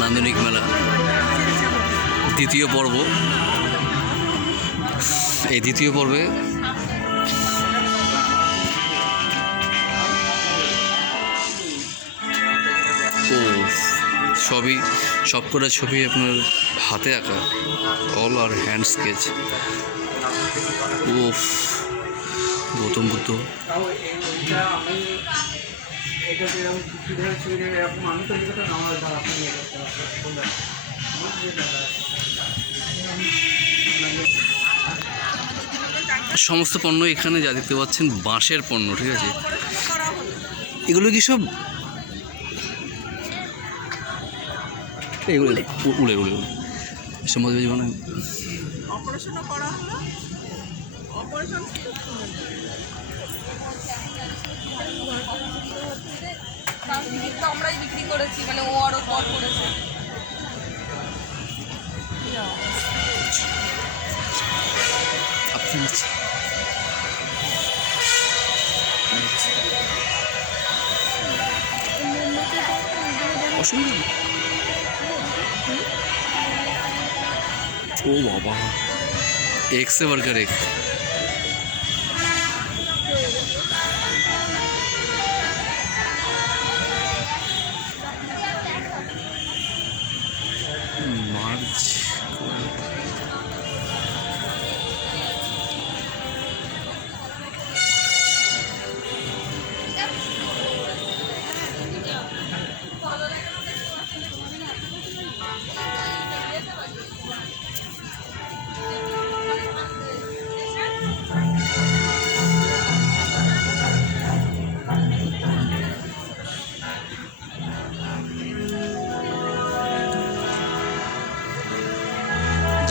নান্দনিক মেলা। দ্বিতীয় পর্ব। এই দ্বিতীয় পর্বে ও, সবই সবকটা ছবি আপনার হাতে আঁকা। অল আর হ্যান্ড স্কেচ উফ, গৌতম বুদ্ধ। এটা যেরকম ছবি আমি তো সমস্ত পণ্য এখানে যা দেখতে পাচ্ছেন বাঁশের পণ্য ঠিক আছে? এগুলো কি সব এগুলো। উলে উলে উলে জীবনে। অপারেশনও করা হলো। অপারেশন তো আমরাই বিক্রি করেছি মানে ও আরও করেছে। অসুবিধা। ও বাবা এক্সে বার্গার এক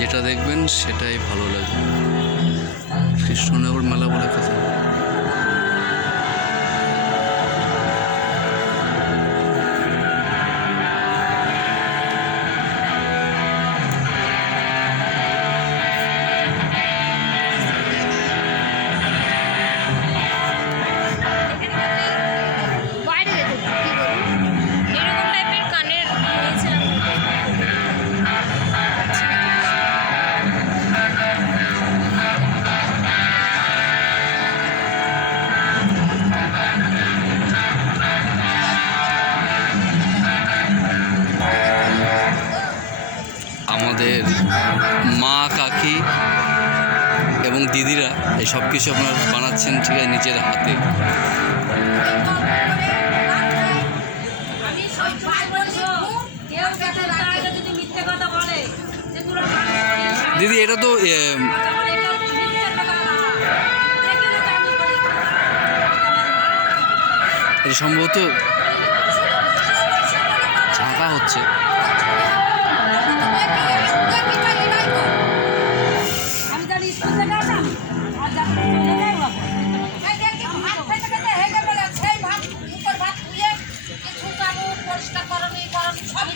যেটা দেখবেন সেটাই ভালো লাগবে। কৃষ্ণনগর মেলা বলে কথা। মা, কাকি এবং দিদিরা এই সব কিছু আপনার বানাচ্ছেন ঠিক আছে, নিজের হাতে। দিদি, এটা তো সম্ভবত ঝাঁকা হচ্ছে।